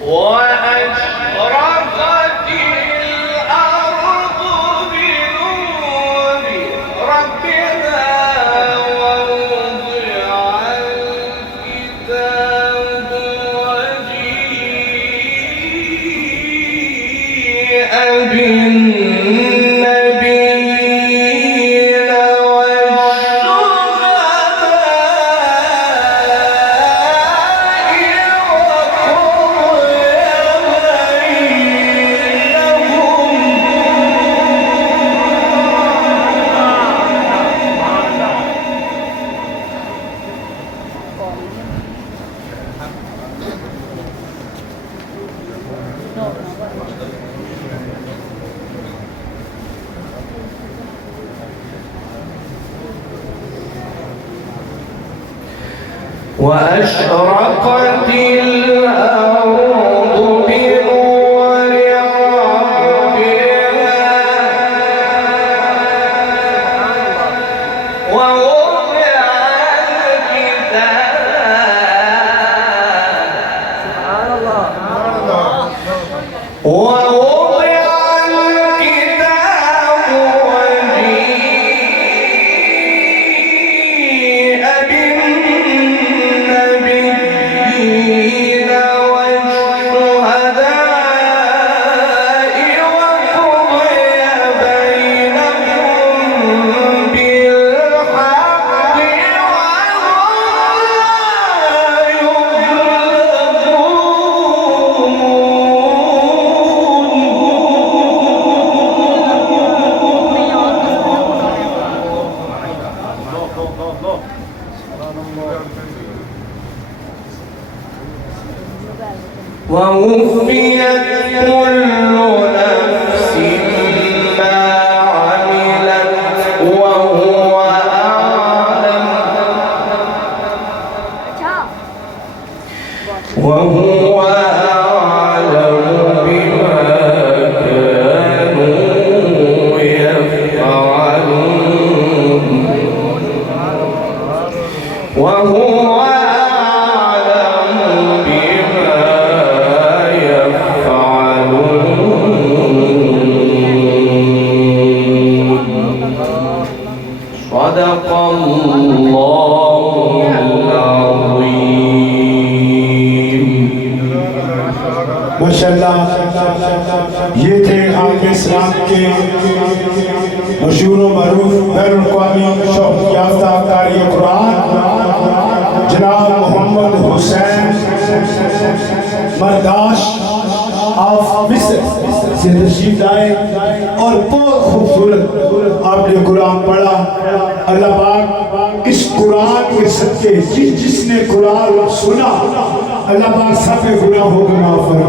وأشرقت الأرض بنور ربها ووضع الكتاب وجيء بالنبيين وأشرقت الأرض بنور ربها ووضع الكتاب وجيء بالنبيين والشهداء وقضي بينهم بالحق ووفيت كل نفس ما عملت وهو أعلم بما كانوا يفعلون وهو أعلم بما صدق الله العظيم. माशाअल्लाह, ये थे आलम इस्लाम के मशहूर व मरूफ बैनुल-अक़वामी शौक़ याफ्ता कारी कुरान जनाब मोहम्मद हुसैन मरदाश ऑफ मिस्र से तशरीफ लाए और बहुत खूबसूरत आपने कुरान पढ़ा। अल्लाह पाक इस कुरान के सदके जिसने कुरान सुना, अल्लाह पाक सब के गुनाहों को माफ फरमाए।